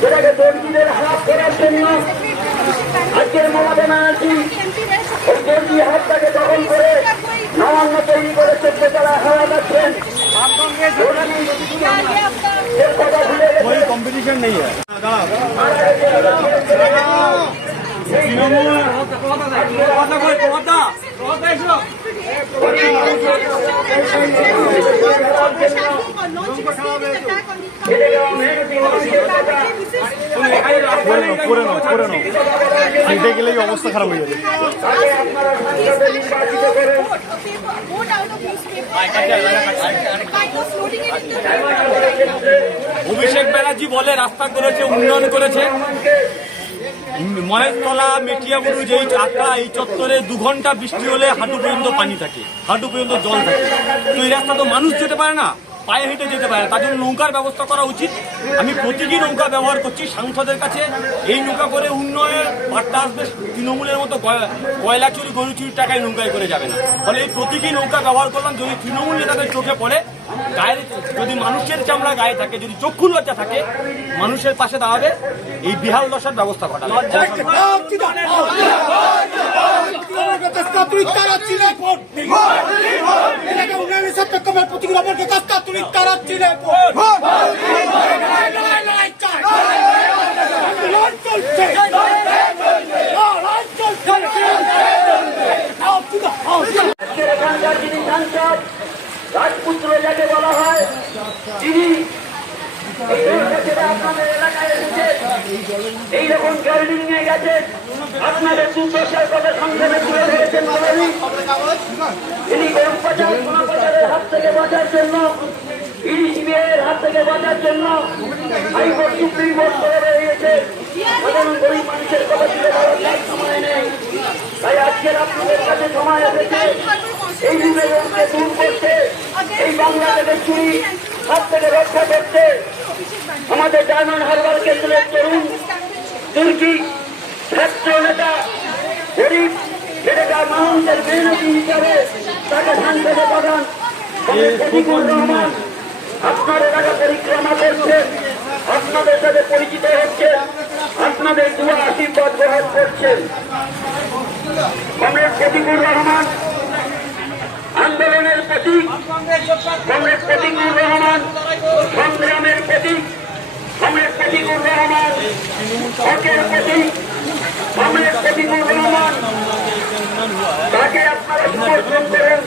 যেটাকে দর্জিদের হাত করার জন্য আজকের মমতা ব্যানার্জি ওই দর্জি হাতটাকে দখল করে নবান্ন তৈরি করে 14 তলা হাওয়া যাচ্ছেন। কম্পিটিশন নেই হেঁটে গেলেই অবস্থা খারাপ হয়ে যাবে। অভিষেক ব্যানার্জি বলে রাস্তা করেছে, উন্নয়ন করেছে। মহেশতলা মেটিয়াবুরু যেই আঁকা এই চত্বরে 2 ঘন্টা বৃষ্টি হলে হাঁটু পর্যন্ত পানি থাকে, হাঁটু পর্যন্ত জল থাকে। তো এই রাস্তা তো মানুষ যেতে পারে না, পায়ে হেঁটে যেতে পারে, তার জন্য নৌকার ব্যবস্থা করা উচিত। আমি প্রতিটি নৌকা ব্যবহার করছি সাংসদের কাছে। এই নৌকা করে উন্নয়নের বার্তা আসবে, তৃণমূলের মতো কয়লা চুরি গরু চুরির টাকায় নৌকায় করে যাবে না। ফলে এই প্রতিটি নৌকা ব্যবহার করলাম। যদি তৃণমূল নেতাদের চোখে পড়ে, গায়ের যদি মানুষের চামড়া গায়ে থাকে, যদি চক্ষুর লজ্জা থাকে, মানুষের পাশে দাঁড়াবে, এই বিহাল দশার ব্যবস্থা করা। এখানকার যিনি সাংসদ রাজপুত্র যাকে বলা হয়, তিনি আপনাদের এলাকায় এসেছে, এইরকম বিল্ডিং নিয়ে গেছে, আপনাদের দুর্দশার কথা সংসদে তুলে ধরেছেন। তিনি গরম পাচার সোনা পাচারের হাত থেকে বাঁচার জন্য, ইডি সিবিআইয়ের হাত থেকে বাঁচার জন্য হাইকোর্ট সুপ্রিম কোর্ট করে বেরিয়েছে। সাধারণ গরিব মানুষের কথা তুলে ধরার সময় নেই। তাই আজকের আপনাদের কাছে সময় এসেছে এই বিবেচনকে দূর করতে, এই বাংলাদেশের চুরি হাত থেকে রক্ষা করতে। আমাদের ডায়মন্ড হারবার কেন্দ্রের তরুণ তুর্কি ছাত্র নেতা, গরিব খেটে যাওয়া মানুষের মেহনতি হিসাবে তাকে সাংসদে পাঠান শফিকুর রহমান। আপনার এলাকা পরিক্রমা করছেন, আপনাদের সাথে পরিচিত হচ্ছেন, আপনাদের দুয়া আশীর্বাদ গ্রহণ করছেন। কমরেড শফিকুর রহমান আন্দোলনের প্রতীক, কমরেড শফিকুর রহমান সংগ্রামের প্রতীক, কমরেড শফিকুর রহমান হকের প্রতীক, কমরেড শফিকুর রহমান তাকে আপনারা সমর্থন করেন।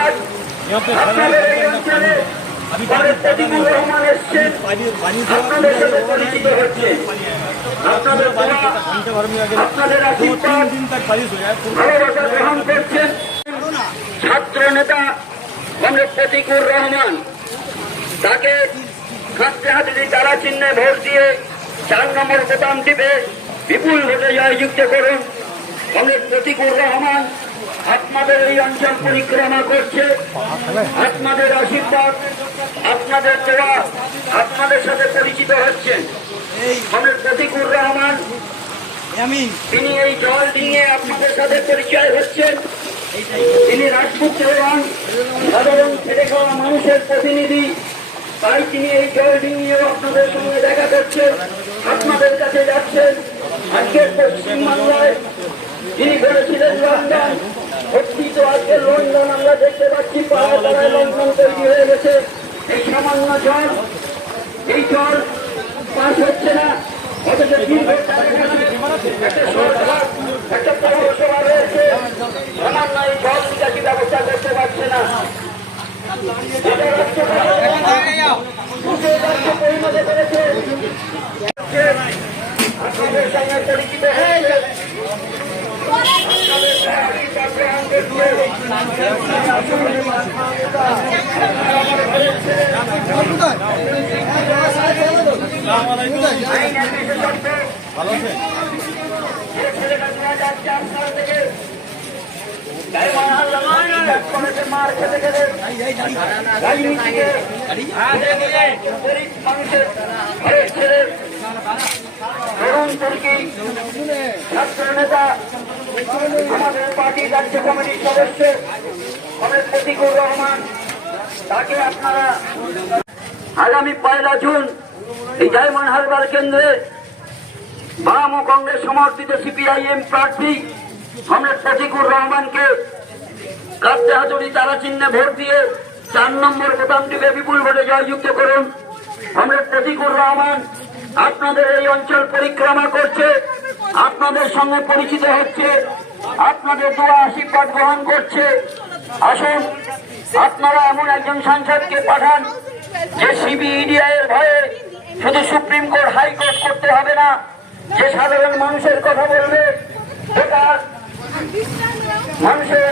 আজ আপনাদের এই অঞ্চলে কমরেড শফিকুর রহমান এসছেন, আপনাদের সাথে পরিচিত হচ্ছে, আপনাদের আপনাদের আশীর্বাদ ভালোবাসা গ্রহণ করছেন। ছাত্র নেতা কমরেড শফিকুর রহমান, তাকে হাতে হাতে তারা চিহ্নে ভোট দিয়ে 4 নম্বর বোতাম টিপে বিপুল ভোটে জয়যুক্ত করুন। কমরেড শফিকুর রহমান আপনাদের এই অঞ্চল পরিক্রমা করছে, আপনাদের আশীর্বাদ, আপনাদের দেওয়া, আপনাদের সাথে পরিচিত হচ্ছেন। কমরেড শফিকুর রহমান তিনি এই জল নিয়ে আপনাদের সাথে পরিচয় হচ্ছেন। তিনি রাজপুত্র হন, সাধারণ খেটে খাওয়া মানুষের প্রতিনিধি। তাই তিনি এই জল নিয়েও আপনাদের সঙ্গে দেখা করছেন, আপনাদের কাছে যাচ্ছেন। আজকের পশ্চিমবাংলায় তিনি বলেছিলেন লন্ডন, সত্যি তো আজকে লন্ডন আমরা দেখতে পাচ্ছি, পাড়ায় পাড়ায় লন্ডন তৈরি হয়ে গেছে। এই সামান্য জল, এই জল পাস হচ্ছে না, অথচ একটা পৌরসভা রয়েছে, সামান্য এই জল নিকাশি ব্যবস্থা করতে পারছে না। পরিণত করেছে আপনাদের সঙ্গে পরিচিত হয়েছে। ভালো আছে মার খেতে গেলে তরুণ তুর্কি ছাত্র নেতা, আমাদের পার্টির রাজ্য কমিটির সদস্য কমরেড শফিকুর রহমান তাকে আপনারা আগামী 1 জুন এই ডায়মন্ড হারবার কেন্দ্রে বাম ও কংগ্রেস সমর্থিত সিপিআইএম প্রার্থী কমরেড প্রতীকুর রহমানকে কাস্তে হাতুড়ি তারা চিহ্নে ভোট দিয়ে 4 নম্বর বোতাম টিপে বিপুল ভোটে জয়যুক্ত করুন। কমরেড প্রতীকুর রহমান আপনাদের এই অঞ্চল পরিক্রমা করছে, আপনাদের সঙ্গে পরিচিত হচ্ছে, আপনাদের দোয়া আশীর্বাদ গ্রহণ করছে। আসুন আপনারা এমন একজন সাংসদকে পাঠান যে সিবিআই এর ভয়ে শুধু সুপ্রিম কোর্ট হাইকোর্ট করতে হবে না, যে সাধারণ মানুষের কথা বলবে, বেকার মানুষের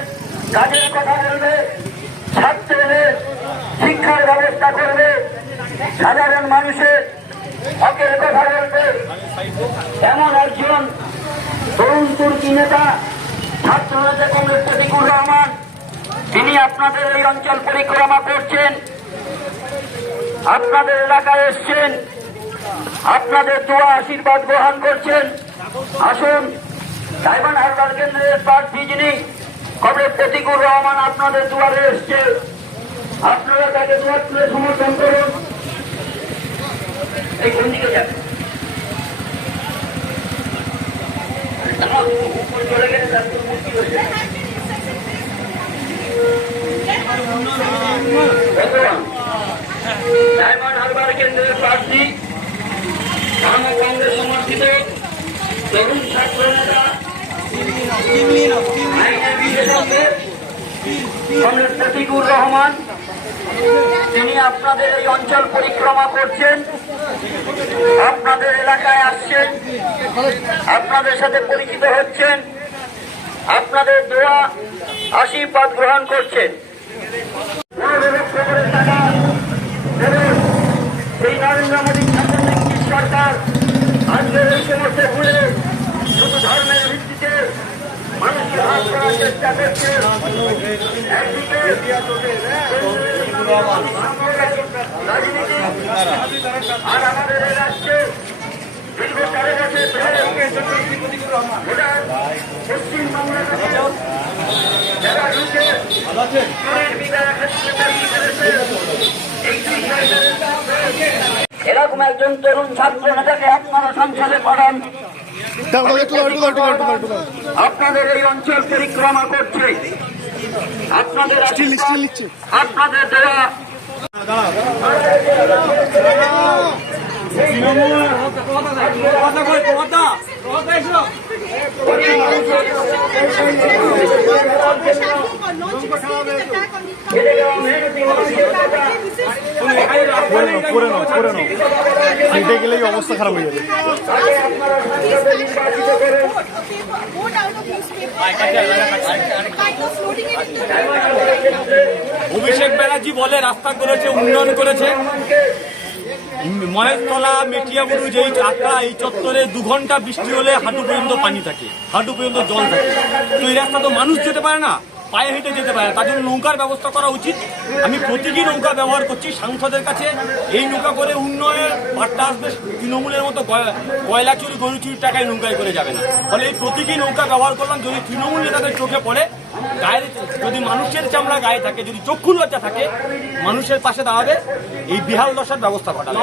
কাজের কথা বলবে, ছাত্রদের শিক্ষার ব্যবস্থা করবে, সাধারণ মানুষের হকের কথা বলবে, এমন একজন তরুণ তুর্কি নেতা ছাত্র নেতা কমরেড প্রতীকুর রহমান, তিনি আপনাদের এই অঞ্চল পরিক্রমা করছেন, আপনাদের এলাকায় এসছেন, আপনাদের দোয়া আশীর্বাদ গ্রহণ করছেন। আসুন ডায়মন্ড হারবার কেন্দ্রের প্রার্থী যিনি কমরেড প্রতীকুর রহমান আপনাদের দুয়ারে এসছে, আপনারা তাকে দুয়ার তুলে সমর্থন করুন। এই কোন দিকে যাবে চলে গেলে তারপর মুক্তি হয়েছে। ডায়মন্ড হারবার কেন্দ্রের প্রার্থী বাম ও কংগ্রেস সমর্থিত তরুণ ছাত্র নেতা কমরেড প্রতীকুর রহমান, তিনি আপনাদের এই অঞ্চল পরিক্রমা করছেন, আপনাদের এলাকায় আসছেন, আপনাদের সাথে পরিচিত হচ্ছেন, আপনাদের দোয়া আশীর্বাদ গ্রহণ করছেন। সেই নরেন্দ্র মোদী সরকার আজকের এই সমস্ত ভুলে শুধু ধর্মের ভিত্তিতে মানুষকে হাত করার চেষ্টা করছে। একদিকে রাজনীতি আর আমাদের এই রাজ্যে দীর্ঘ 4 বছর পশ্চিমবাংলার যারা ঢুকে এরকম একজন তরুণ ছাত্র নেতাকে আপনারা সংসদে পাঠান, আপনাদের এই অঞ্চল পরিক্রমা করছে, আপনাদের আপনাদের দেওয়া হেঁটে গেলেই অবস্থা খারাপ হয়ে যাবে। অভিষেক ব্যানার্জি বলে রাস্তা করেছে, উন্নয়ন করেছে, মহেশতলা মেটিয়াবুরু যেই চাকা এই চত্বরে 2 ঘন্টা বৃষ্টি হলে হাঁটু পর্যন্ত পানি থাকে, হাঁটু পর্যন্ত জল থাকে। তো এই রাস্তা তো মানুষ যেতে পারে না, পায়ে হেঁটে যেতে পারে, তার জন্য নৌকার ব্যবস্থা করা উচিত। আমি প্রতীকী নৌকা ব্যবহার করছি সাংসদের কাছে, এই নৌকা করে উন্নয়নের বার্তা আসবে। তৃণমূলের মতো কয়লা চুরি গরু চুরির টাকায় নৌকায় করে যাবে না। ফলে এই প্রতীকী নৌকা ব্যবহার করলাম, যদি তৃণমূল নেতাদের চোখে পড়ে, গায়ের যদি মানুষের চামড়া গায়ে থাকে, যদি চক্ষু লজ্জা থাকে, মানুষের পাশে দাঁড়াবে, এই বিহাল দশার ব্যবস্থা ঘটাবে।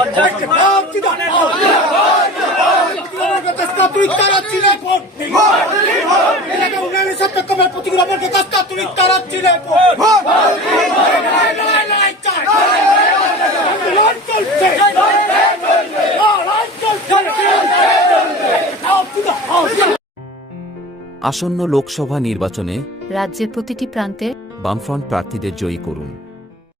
আসন্ন লোকসভা নির্বাচনে রাজ্যের প্রতিটি প্রান্তে বামফ্রন্ট প্রার্থীদের জয়ী করুন।